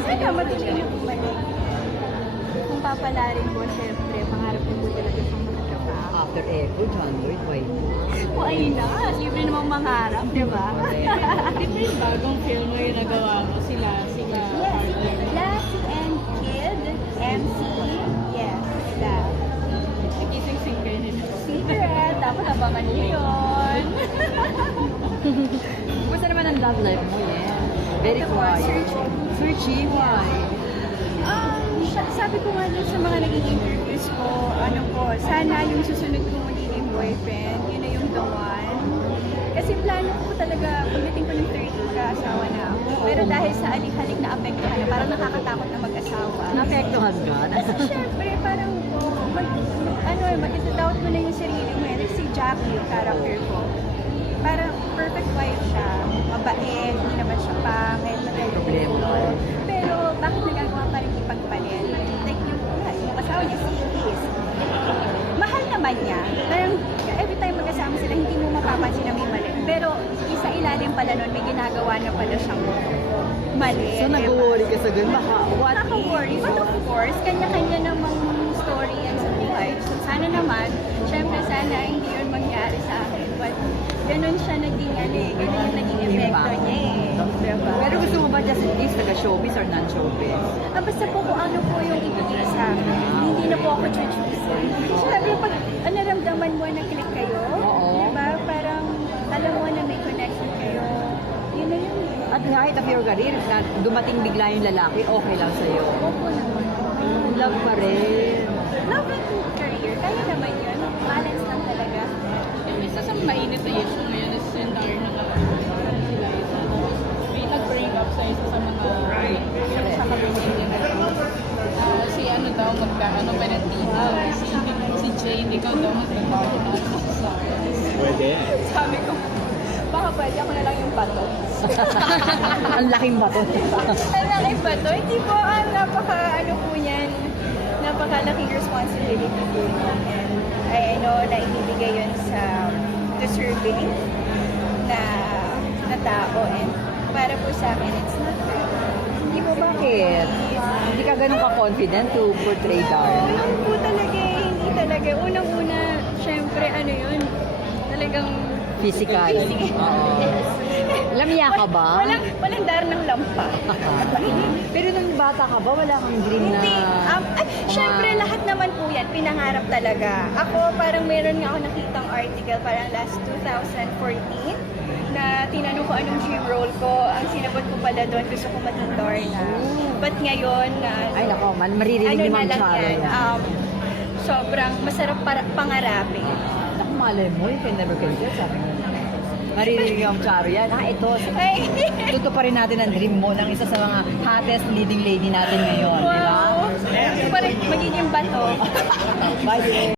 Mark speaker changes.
Speaker 1: Sana matuloy na bumalik. Kung papalarin mo, syempre, pangarap mo po talaga siyang makatrabaho.
Speaker 2: After Echo, John Lloyd, why not?
Speaker 1: O ayun na, libre namang mangarap, di ba?
Speaker 3: Ito yung bagong film na yung nagawa mo, sila.
Speaker 1: Yes, Last and Kid, MC, yes, sila.
Speaker 3: Nagising-sing kayo nila.
Speaker 1: Secret, dapat abangan niyo yun.
Speaker 2: Basta naman ang love life mo, yeah. Very
Speaker 1: Ito po,
Speaker 2: quiet.
Speaker 1: searching.
Speaker 2: Why?
Speaker 1: Sabi ko nga dun sa mga naging interviews ko, ano po, sana yung susunod kong magiging boyfriend, yun na yung the one. Kasi plano ko talaga, pagdating ko ng 30, mag-aasawa na ako. Pero dahil sa alik-halik na apektuhan na, parang nakakatakot na mag-asawa.
Speaker 2: Naapektuhan ka?
Speaker 1: Siyempre, parang mag-doubt ko na yung sarili mo. Si Jackie, yung character ko. Parang perfect wife siya. Mabait, hindi naman siya pangit.
Speaker 2: Problema.
Speaker 1: Pero bakit nagagawa pa rin ipagpalit? Like yung asawa niya, si Liz. Mahal naman niya. Parang every time magkasama sila, hindi mo mapapansin na may mali. Pero isa ilalim pala nun, may ginagawa na pala siyang mali.
Speaker 2: So, nag-worry ka sa ganun? Baka, what if?
Speaker 1: Nakaka-worry. But of course, kanya-kanya namang story yan sa buhay. So, sana naman, syempre sana hindi yun mangyari sa akin. But ganun siya naging, ganun yung naging epekto niya eh. Diba?
Speaker 2: Pero gusto mo ba just at least taga-showbiz or non-showbiz?
Speaker 1: Basta po kung ano po yung ibigay sa akin. Hindi na po ako chuchusin. Siyempre, pag naramdaman mo na click kayo,
Speaker 2: Oo.
Speaker 1: diba? Parang alam mo na may connection kayo. Yun na yun eh.
Speaker 2: At the height of your career, na dumating bigla yung lalaki, okay lang sa'yo.
Speaker 1: Opo naman.
Speaker 2: Love pa rin.
Speaker 1: Love and career, kaya naman yun. Balance lang talaga.
Speaker 3: Yung isa sa mainit na issue ngayon is yung Dar na sila isa. May nag-bring up sa isa sa mga sa kabisili na si ano daw magkaano pa ng tita. Si Jane, ikaw daw magkakaano sa
Speaker 4: Pwede.
Speaker 1: Sabi ko, baka pwede ako na lang yung bato.
Speaker 2: Ang laking bato.
Speaker 1: Ang laking bato? Hindi po, napaka po yan. Napakalaking responsibility po yun. And I know na ibibigay yun sa deserving na tao. And para po sa akin, it's not fair. Hindi po
Speaker 2: Bakit? Hindi ka ganun ka-confident to portray Dar?
Speaker 1: Yun po talaga eh, hindi talaga. Unang-una, syempre, yun, talagang
Speaker 2: Physical. Oo.
Speaker 1: Yes.
Speaker 2: Lamya ka ba?
Speaker 1: Walang dar ng lampa.
Speaker 2: Pero nung bata ka ba, wala kang dream na...
Speaker 1: Hindi. Syempre, lahat naman po yan, pinangarap talaga. Ako, parang meron nga ako nakitang article, parang last 2014, na tinanong ko anong dream role ko. Ang sinagot ko pala doon, gusto ko maging Darna. But ngayon,
Speaker 2: Ay, nako, maririnig ni Ma'am
Speaker 1: na lang
Speaker 2: Charo
Speaker 1: yan,
Speaker 2: yan.
Speaker 1: sobrang masarap pangarapin.
Speaker 2: Naku, malay mo, you can never can tell, sabi mo. Maririnig ni Ma'am Charo yan. Ito,
Speaker 1: Ay,
Speaker 2: tuto pa rin natin ang dream mo ng isa sa mga hottest leading lady natin ngayon. Di ba?
Speaker 1: wow! Parang magiging bato.
Speaker 2: Bye.